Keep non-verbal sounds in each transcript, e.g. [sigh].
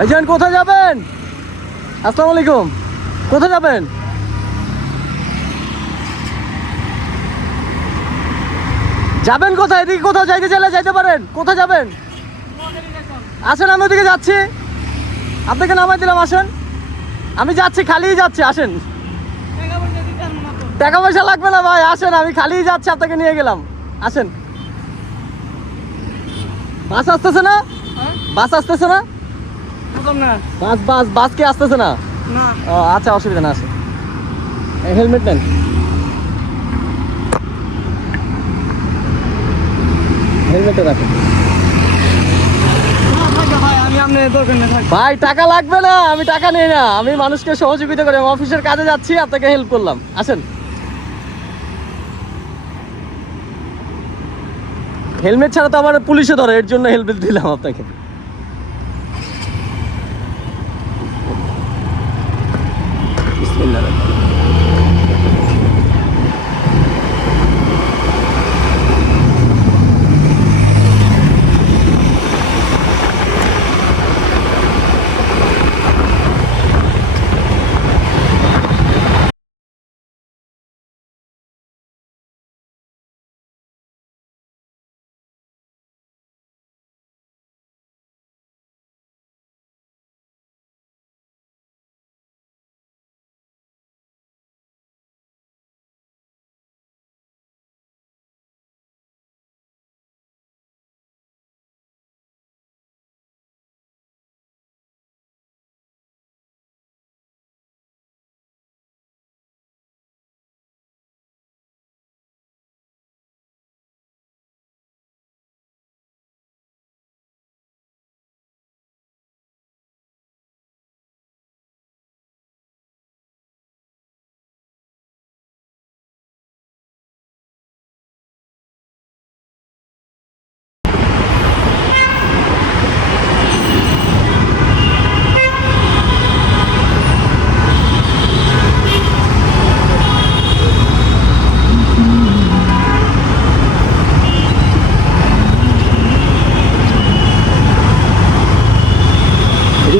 ভাইজান কোথায় যাবেন? আসসালামু আলাইকুম। কোথায় যাবেন? যাবেন কোথায়? এদিকে কোথাও যাইতে চাইলে যাইতে পারেন। কোথায় যাবেন? আসেন আমি ওদিকে যাচ্ছি। আপনাকে নামাই দিলাম আসেন। আমি যাচ্ছি খালিই যাচ্ছি আসেন। টাকা পয়সা লাগবে না ভাই আসেন আমি খালিই যাচ্ছি আপনাকে নিয়ে গেলাম। আসেন। বাস আসতেছে না? বাস আসতেছে না না? বাস বাস বাস কি আসতেছে না? না। আচ্ছা অসুবিধা না আসে। হেলমেট নেন। রাখেন। ভাই টাকা লাগবে না আমি টাকা নেই না। আমি মানুষকে সহযোগিতা করি আমি অফিসের কাজে যাচ্ছি আপনাকে হেল্প করলাম। আসেন। হেলমেট ছাড়া তো আমার পুলিশে ধরে এর জন্য হেলমেট দিলাম আপনাকে।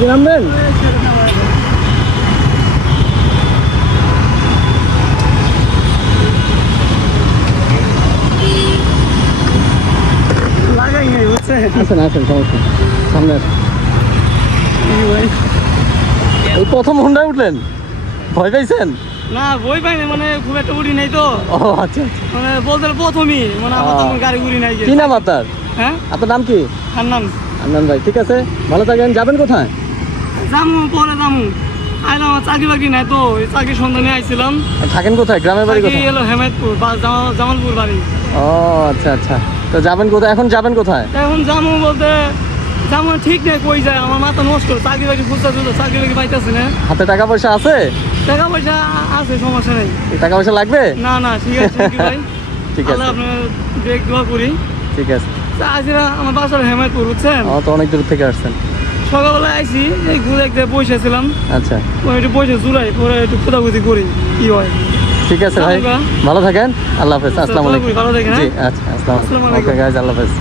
নামবেন? লাগাই নাই বুঝছে আসেন আসেন সমস্যা সামনে এই প্রথম হুন্ডায় উঠলেন? ভয় পাইছেন? না বই পাই না মানে খুব একটা উড়ি নাই তো। ও আচ্ছা আচ্ছা। মানে বলতে প্রথমই মানে আমার গাড়ি উড়ি নাই যে। কি নাম আপনার? হ্যাঁ? আপনার নাম কি? ভাই ঠিক আছে? ভালো থাকেন। যাবেন কোথায়? জামু পরে জামু আইলাম আমার চাকরি বাকরি নাই তো এই চাকরির সন্ধানে আইছিলাম। থাকেন কোথায়? গ্রামের বাড়ি চাকরি কোথায়? এলো হেমায়তপুর বা জামা- জামালপুর বাড়ি। ও আচ্ছা আচ্ছা। তো যাবেন কোথায়? এখন যাবেন কোথায়? এখন জামু বলতে জামু ঠিক নেই কই যায়? আমার মাথা নষ্ট চাকরি বাকরি খুঁজতে খুঁজতে চাকরি বাকরি পাইতেছে না। হাতে টাকা পয়সা আছে? টাকা পয়সা আছে সমস্যা নেই। এই টাকা পয়সা লাগবে? না না ঠিক আছে ভাই [laughs] ঠিক আল্লাহ আছে। আপনার দেখ দোয়া করি। ঠিক আছে। তা আমার বাসার হেমায়তপুর বুঝছেন? ও তো অনেক দূর থেকে আসছেন। সকালবেলা আইসি এই ঘুরে একটু বসেছিলাম। আচ্ছা। ওই একটু বসে জুলাই পরে একটু খোদাখুদি করি কি হয়। ঠিক আছে ভাই ভালো থাকেন আল্লাহ হাফেজ আসসালামু তাহলে আলাইকুম। ভালো থাকেন, জি হ্যাঁ? আচ্ছা আসসালামু আসসালামু আলাইকুম। গাইজ আল্লাহ হাফেজ।